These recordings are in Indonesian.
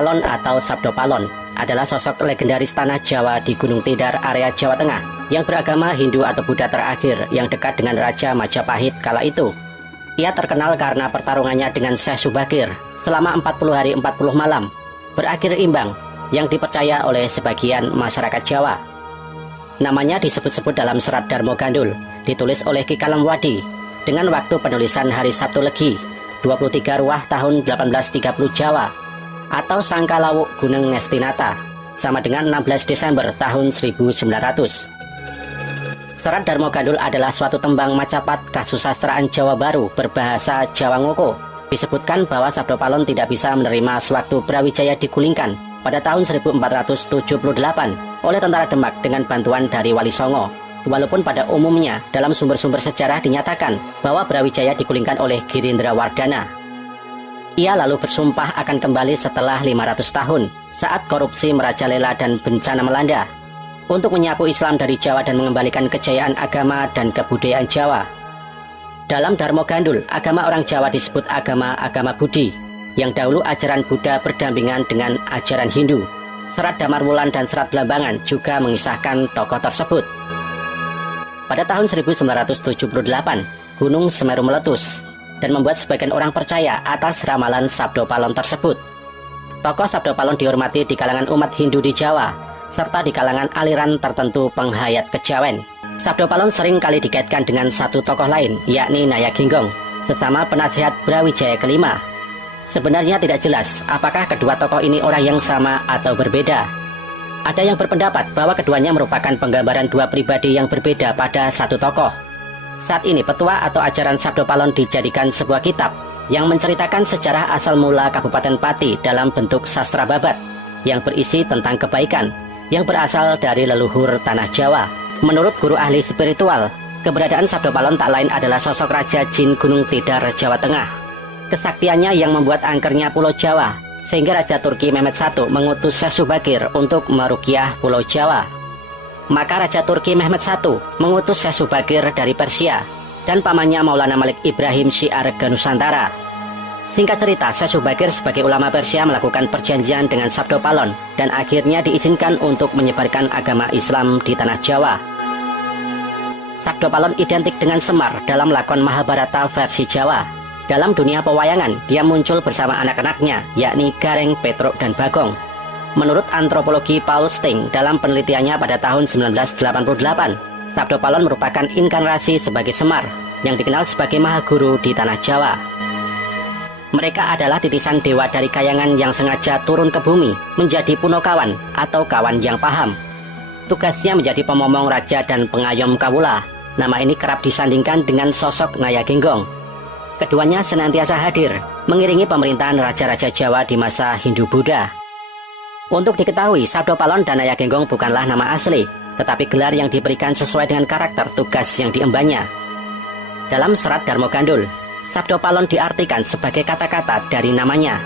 Palon atau Sabdo Palon adalah sosok legendaris tanah Jawa di Gunung Tidar, area Jawa Tengah, yang beragama Hindu atau Buddha terakhir yang dekat dengan Raja Majapahit kala itu. Ia terkenal karena pertarungannya dengan Syekh Subakir selama 40 hari 40 malam, berakhir imbang, yang dipercaya oleh sebagian masyarakat Jawa. Namanya disebut-sebut dalam serat Darmo Gandul, ditulis oleh Ki Kalem Wadi, dengan waktu penulisan hari Sabtu Legi, 23 Ruah tahun 1830 Jawa, atau Sangkalawuk Gunung Nestinata, sama dengan 16 Desember tahun 1900. Serat Darmo Gandul adalah suatu tembang macapat kasusastraan Jawa Baru berbahasa Jawa Ngoko. Disebutkan bahwa Sabdo Palon tidak bisa menerima sewaktu Brawijaya digulingkan pada tahun 1478 oleh tentara Demak dengan bantuan dari Wali Songo. Walaupun pada umumnya dalam sumber-sumber sejarah dinyatakan bahwa Brawijaya digulingkan oleh Girindra Wardana. Ia lalu bersumpah akan kembali setelah 500 tahun saat korupsi merajalela dan bencana melanda, untuk menyapu Islam dari Jawa dan mengembalikan kejayaan agama dan kebudayaan Jawa. Dalam Darmo Gandul, agama orang Jawa disebut agama Budi, yang dahulu ajaran Buddha berdampingan dengan ajaran Hindu. Serat Damar Wulan dan Serat Blambangan juga mengisahkan tokoh tersebut. Pada tahun 1978, Gunung Semeru meletus dan membuat sebagian orang percaya atas ramalan Sabdo Palon tersebut. Tokoh Sabdo Palon dihormati di kalangan umat Hindu di Jawa, serta di kalangan aliran tertentu penghayat kejawen. Sabdo Palon sering kali dikaitkan dengan satu tokoh lain, yakni Nayagenggong, sesama penasihat Brawijaya kelima. Sebenarnya tidak jelas apakah kedua tokoh ini orang yang sama atau berbeda. Ada yang berpendapat bahwa keduanya merupakan penggambaran dua pribadi yang berbeda pada satu tokoh. Saat ini petua atau ajaran Sabdo Palon dijadikan sebuah kitab yang menceritakan sejarah asal mula Kabupaten Pati dalam bentuk sastra babat yang berisi tentang kebaikan yang berasal dari leluhur tanah Jawa. Menurut guru ahli spiritual, keberadaan Sabdo Palon tak lain adalah sosok Raja Jin Gunung Tidar, Jawa Tengah. Kesaktiannya yang membuat angkernya Pulau Jawa, sehingga Raja Turki Mehmet I mengutus Syekh Subakir untuk meruqyah Pulau Jawa. Maka Raja Turki Mehmet I mengutus Syekh Subakir dari Persia dan pamannya Maulana Malik Ibrahim Syiar Nusantara. Singkat cerita, Syekh Subakir sebagai ulama Persia melakukan perjanjian dengan Sabdo Palon dan akhirnya diizinkan untuk menyebarkan agama Islam di tanah Jawa. Sabdo Palon identik dengan Semar dalam lakon Mahabharata versi Jawa. Dalam dunia pewayangan, dia muncul bersama anak-anaknya, yakni Gareng, Petruk, dan Bagong. Menurut antropologi Paul Sting dalam penelitiannya pada tahun 1988, Sabdo Palon merupakan inkarnasi sebagai Semar, yang dikenal sebagai Mahaguru di tanah Jawa. Mereka adalah titisan dewa dari kayangan yang sengaja turun ke bumi menjadi punokawan atau kawan yang paham. Tugasnya menjadi pemomong raja dan pengayom kawula. Nama ini kerap disandingkan dengan sosok Nayagenggong. Keduanya senantiasa hadir, mengiringi pemerintahan raja-raja Jawa di masa Hindu-Buddha. Untuk diketahui, Sabdo Palon dan Nayagenggong bukanlah nama asli, tetapi gelar yang diberikan sesuai dengan karakter tugas yang diembannya. Dalam serat Darmo Gandul, Sabdo Palon diartikan sebagai kata-kata dari namanya.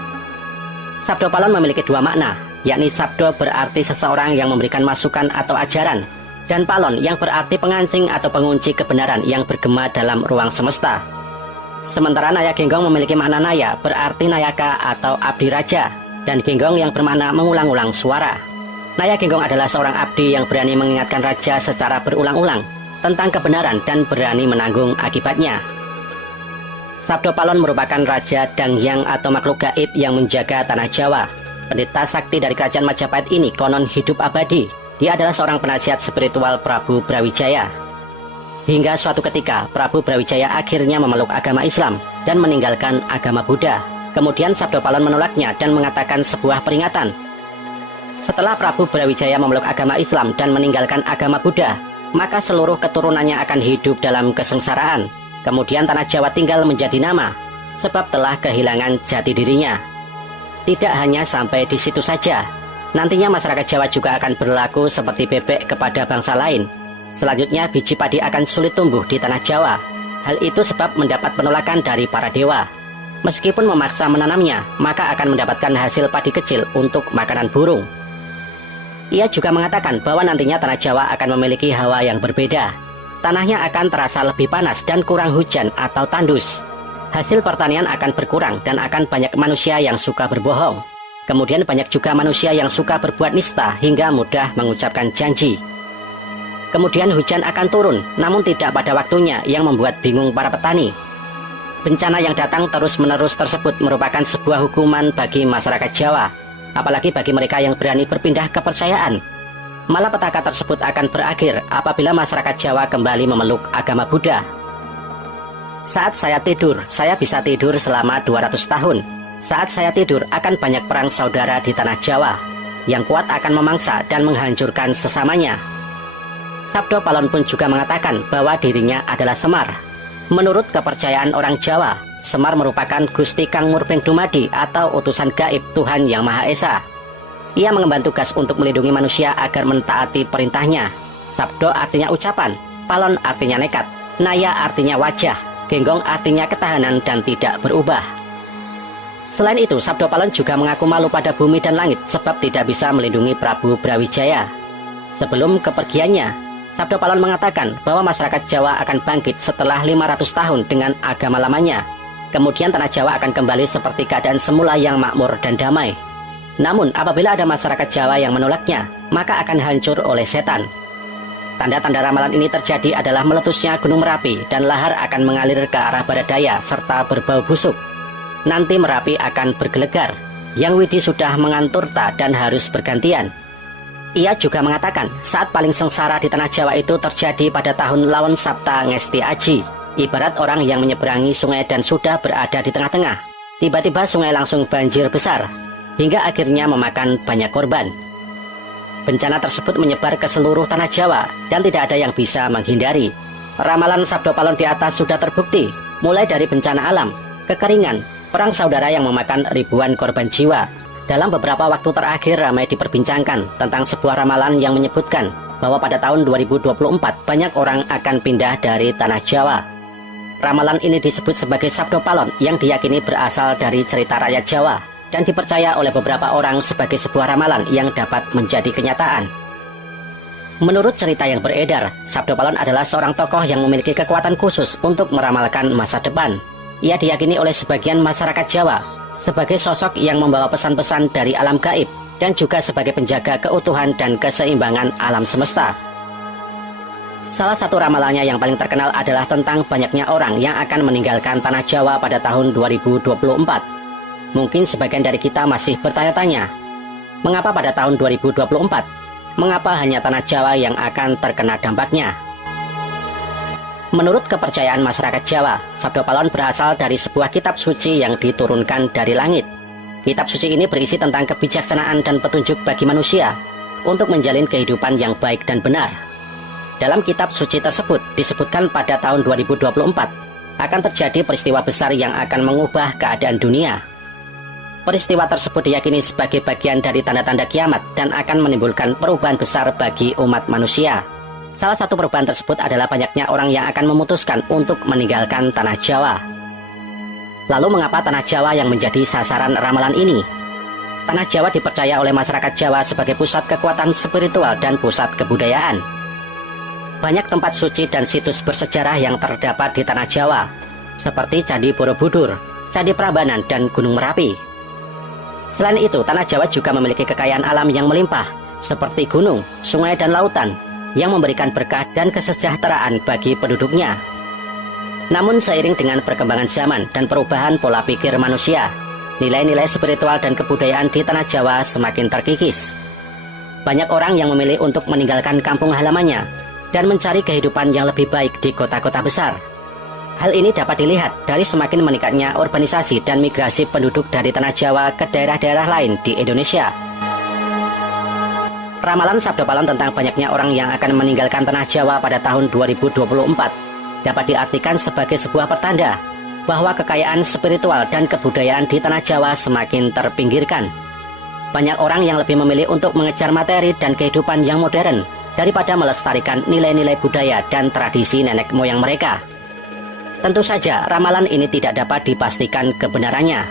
Sabdo Palon memiliki dua makna, yakni Sabdo berarti seseorang yang memberikan masukan atau ajaran, dan Palon yang berarti pengancing atau pengunci kebenaran yang bergema dalam ruang semesta. Sementara Nayagenggong memiliki makna naya, berarti nayaka atau abdi raja, dan genggong yang bermakna mengulang-ulang suara. Nayagenggong adalah seorang abdi yang berani mengingatkan raja secara berulang-ulang tentang kebenaran dan berani menanggung akibatnya. Sabdo Palon merupakan Raja Danghyang atau makhluk gaib yang menjaga tanah Jawa. Pendeta sakti dari kerajaan Majapahit ini konon hidup abadi. Dia adalah seorang penasihat spiritual Prabu Brawijaya. Hingga suatu ketika, Prabu Brawijaya akhirnya memeluk agama Islam dan meninggalkan agama Buddha. Kemudian Sabdo Palon menolaknya dan mengatakan sebuah peringatan. Setelah Prabu Brawijaya memeluk agama Islam dan meninggalkan agama Buddha, maka seluruh keturunannya akan hidup dalam kesengsaraan. Kemudian tanah Jawa tinggal menjadi nama, sebab telah kehilangan jati dirinya. Tidak hanya sampai di situ saja, nantinya masyarakat Jawa juga akan berlaku seperti bebek kepada bangsa lain. Selanjutnya biji padi akan sulit tumbuh di tanah Jawa. Hal itu sebab mendapat penolakan dari para dewa. Meskipun memaksa menanamnya, maka akan mendapatkan hasil padi kecil untuk makanan burung. Ia juga mengatakan bahwa nantinya tanah Jawa akan memiliki hawa yang berbeda. Tanahnya akan terasa lebih panas dan kurang hujan atau tandus. Hasil pertanian akan berkurang dan akan banyak manusia yang suka berbohong. Kemudian banyak juga manusia yang suka berbuat nista hingga mudah mengucapkan janji. Kemudian hujan akan turun, namun tidak pada waktunya yang membuat bingung para petani. Bencana yang datang terus-menerus tersebut merupakan sebuah hukuman bagi masyarakat Jawa, apalagi bagi mereka yang berani berpindah kepercayaan. Malah petaka tersebut akan berakhir apabila masyarakat Jawa kembali memeluk agama Buddha. Saat saya tidur, saya bisa tidur selama 200 tahun. Saat saya tidur akan banyak perang saudara di tanah Jawa. Yang kuat akan memangsa dan menghancurkan sesamanya. Sabdo Palon pun juga mengatakan bahwa dirinya adalah Semar. Menurut kepercayaan orang Jawa, Semar merupakan Gusti Kang Murbeng Dumadi atau utusan gaib Tuhan Yang Maha Esa. Ia mengemban tugas untuk melindungi manusia agar mentaati perintahnya. Sabdo artinya ucapan, Palon artinya nekat, Naya artinya wajah, Genggong artinya ketahanan dan tidak berubah. Selain itu, Sabdo Palon juga mengaku malu pada bumi dan langit sebab tidak bisa melindungi Prabu Brawijaya. Sebelum kepergiannya, Sabdo Palon mengatakan bahwa masyarakat Jawa akan bangkit setelah 500 tahun dengan agama lamanya. Kemudian tanah Jawa akan kembali seperti keadaan semula yang makmur dan damai. Namun apabila ada masyarakat Jawa yang menolaknya, maka akan hancur oleh setan. Tanda-tanda ramalan ini terjadi adalah meletusnya Gunung Merapi dan lahar akan mengalir ke arah barat daya serta berbau busuk. Nanti Merapi akan bergelegar. Yang Widi sudah menganturta dan harus bergantian. Ia juga mengatakan saat paling sengsara di tanah Jawa itu terjadi pada tahun Lawon Sapta Ngesti Aji. Ibarat orang yang menyeberangi sungai dan sudah berada di tengah-tengah. Tiba-tiba sungai langsung banjir besar, hingga akhirnya memakan banyak korban. Bencana tersebut menyebar ke seluruh tanah Jawa dan tidak ada yang bisa menghindari. Ramalan Sabdo Palon di atas sudah terbukti, mulai dari bencana alam, kekeringan, perang saudara yang memakan ribuan korban jiwa. Dalam beberapa waktu terakhir ramai diperbincangkan tentang sebuah ramalan yang menyebutkan bahwa pada tahun 2024 banyak orang akan pindah dari tanah Jawa. Ramalan ini disebut sebagai Sabdo Palon yang diyakini berasal dari cerita rakyat Jawa dan dipercaya oleh beberapa orang sebagai sebuah ramalan yang dapat menjadi kenyataan. Menurut cerita yang beredar, Sabdo Palon adalah seorang tokoh yang memiliki kekuatan khusus untuk meramalkan masa depan. Ia diyakini oleh sebagian masyarakat Jawa sebagai sosok yang membawa pesan-pesan dari alam gaib dan juga sebagai penjaga keutuhan dan keseimbangan alam semesta. Salah satu ramalannya yang paling terkenal adalah tentang banyaknya orang yang akan meninggalkan tanah Jawa pada tahun 2024. Mungkin sebagian dari kita masih bertanya-tanya, mengapa pada tahun 2024? Mengapa hanya tanah Jawa yang akan terkena dampaknya? Menurut kepercayaan masyarakat Jawa, Sabdo Palon berasal dari sebuah kitab suci yang diturunkan dari langit. Kitab suci ini berisi tentang kebijaksanaan dan petunjuk bagi manusia untuk menjalin kehidupan yang baik dan benar. Dalam kitab suci tersebut disebutkan pada tahun 2024 akan terjadi peristiwa besar yang akan mengubah keadaan dunia. Peristiwa tersebut diyakini sebagai bagian dari tanda-tanda kiamat dan akan menimbulkan perubahan besar bagi umat manusia. Salah satu perubahan tersebut adalah banyaknya orang yang akan memutuskan untuk meninggalkan tanah Jawa. Lalu mengapa tanah Jawa yang menjadi sasaran ramalan ini? Tanah Jawa dipercaya oleh masyarakat Jawa sebagai pusat kekuatan spiritual dan pusat kebudayaan. Banyak tempat suci dan situs bersejarah yang terdapat di tanah Jawa, seperti Candi Borobudur, Candi Prambanan, dan Gunung Merapi. Selain itu, tanah Jawa juga memiliki kekayaan alam yang melimpah, seperti gunung, sungai, dan lautan, yang memberikan berkah dan kesejahteraan bagi penduduknya. Namun seiring dengan perkembangan zaman dan perubahan pola pikir manusia, nilai-nilai spiritual dan kebudayaan di tanah Jawa semakin terkikis. Banyak orang yang memilih untuk meninggalkan kampung halamannya dan mencari kehidupan yang lebih baik di kota-kota besar. Hal ini dapat dilihat dari semakin meningkatnya urbanisasi dan migrasi penduduk dari tanah Jawa ke daerah-daerah lain di Indonesia. Ramalan Sabdo Palon tentang banyaknya orang yang akan meninggalkan tanah Jawa pada tahun 2024 dapat diartikan sebagai sebuah pertanda bahwa kekayaan spiritual dan kebudayaan di tanah Jawa semakin terpinggirkan. Banyak orang yang lebih memilih untuk mengejar materi dan kehidupan yang modern daripada melestarikan nilai-nilai budaya dan tradisi nenek moyang mereka. Tentu saja ramalan ini tidak dapat dipastikan kebenarannya.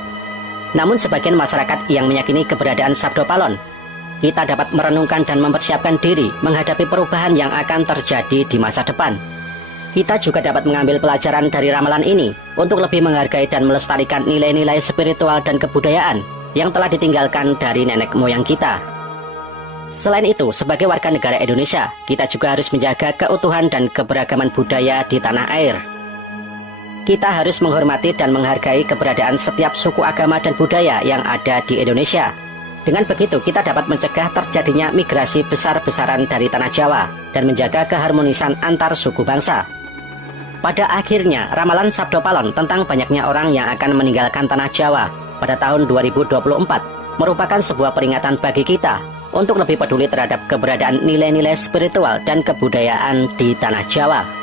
Namun sebagian masyarakat yang meyakini keberadaan Sabdo Palon, kita dapat merenungkan dan mempersiapkan diri menghadapi perubahan yang akan terjadi di masa depan. Kita juga dapat mengambil pelajaran dari ramalan ini untuk lebih menghargai dan melestarikan nilai-nilai spiritual dan kebudayaan yang telah ditinggalkan dari nenek moyang kita. Selain itu, sebagai warga negara Indonesia, kita juga harus menjaga keutuhan dan keberagaman budaya di tanah air. Kita harus menghormati dan menghargai keberadaan setiap suku agama dan budaya yang ada di Indonesia. Dengan begitu, kita dapat mencegah terjadinya migrasi besar-besaran dari tanah Jawa dan menjaga keharmonisan antar suku bangsa. Pada akhirnya, ramalan Sabdo Palon tentang banyaknya orang yang akan meninggalkan tanah Jawa pada tahun 2024 merupakan sebuah peringatan bagi kita untuk lebih peduli terhadap keberadaan nilai-nilai spiritual dan kebudayaan di tanah Jawa.